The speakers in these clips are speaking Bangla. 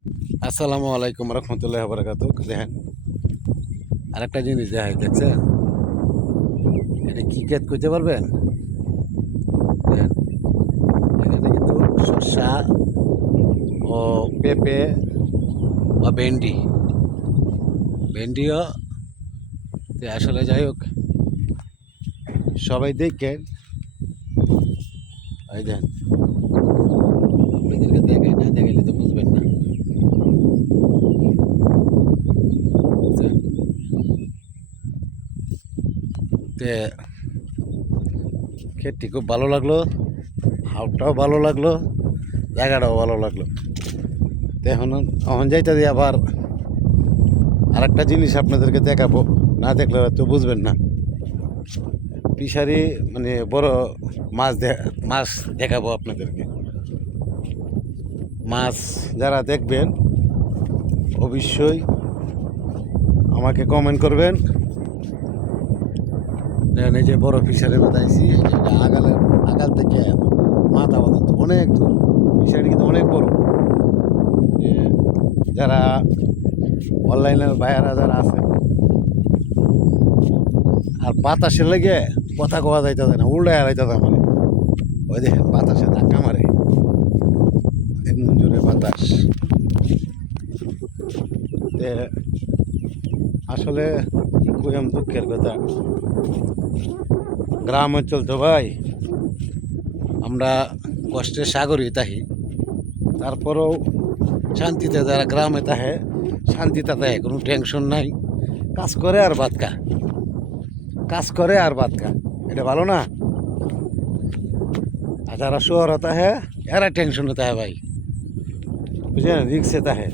আসসালামু আলাইকুম রহমতুল্লাহ বারাকাতু। দেখেন আরেকটা জিনিস দেখাই, দেখছেন এটা কি ক্ষেত করতে পারবেন? দেখেন এখানে কিন্তু শসা ও পেঁপে বা ভেন্ডিও আসলে যাই হোক সবাই দেখেন। ওই দেখেন আপনাদেরকে দেখাই, না দেখাইলে তো বুঝবেন না, বুঝছেন? তে ক্ষেতটি খুব ভালো লাগলো, হাওটাও ভালো লাগলো, জায়গাটাও ভালো লাগলো। তো এখন যাইতে দিয়ে আবার আরেকটা জিনিস আপনাদেরকে দেখাবো, না দেখলে হয়তো বুঝবেন না। ফিশারি মানে বড় মাছ দেখাবো আপনাদেরকে। মাছ যারা দেখবেন অবশ্যই আমাকে কমেন্ট করবেন। দেখেন এই যে বড় ফিশারি বাতাইছি, এই যে এটা আগাল থেকে মাথা পর্যন্ত অনেক দূর। ফিশারি কিন্তু অনেক বড়। যে যারা অনলাইনের ভাইয়ারা যারা আছে আর বাতাসের লেগে কথা কওয়া যাইতে না, উল্টায় হারাইতে মানে ওই দেখেন বাতাসে ধাক্কা মারে, এমন জোরে বাতাস। তে আসলে কি কইম, দুঃখের কথা। গ্রাম অঞ্চল তো ভাই, আমরা কষ্টের সাগরই তাহি, তারপরেও শান্তিতে যারা গ্রামে তাহে শান্তিতে তাহে, কোনো টেনশন নাই। কাজ করে আর ভাত খা, কাজ করে আর ভাত খা, এটা ভালো না? আর যারা শহরে তাহে এরা টেনশনে তাহে ভাই, বুঝলেন, রিক্সে তাহে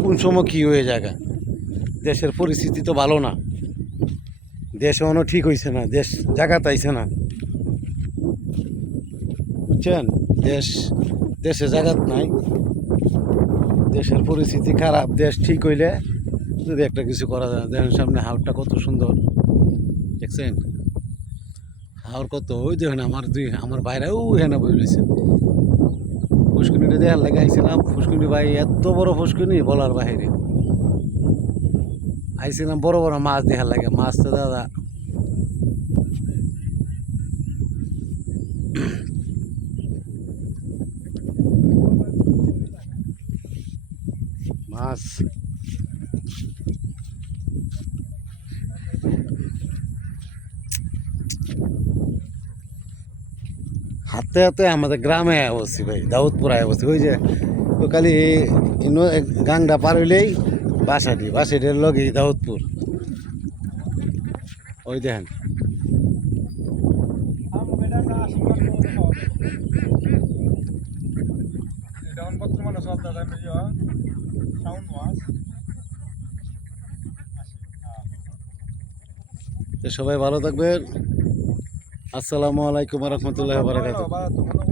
কোন সময় কী হয়ে যায়। দেশের পরিস্থিতি তো ভালো না, দেশ এখনো ঠিক হয়েছে না, দেশ জায়গা তাইছে না, বুঝছেন? দেশে জায়গাত নাই, দেশের পরিস্থিতি খারাপ। দেশ ঠিক হইলে যদি একটা কিছু করা যায়। দেখেন সামনে হাওরটা কত সুন্দর, দেখছেন? হাওর কত, ওই দেখেন আমার বাইরেও হেনা বই রয়েছে। ফুসকুনিটা দেখার লাগে আইছিলাম, ফুসকুনি ভাই এত বড় ফুসকুনি বলার বাহিরে। আইছিলাম বড় বড় মাছ দেখার লাগে, মাছ তো দাদা মাছ হাতে হাতে আমাদের গ্রামে অবস্থি ভাই, দাউদপুরায় অবস্থি। ওই যে ওই খালি গাংটা পার হইলেই বাসাটির লগে দাউদপুর। ওই দেখেন তো সবাই ভালো থাকবেন। আসসালামু আলাইকুম রহমতুল্লাহ বারাকাতুহু।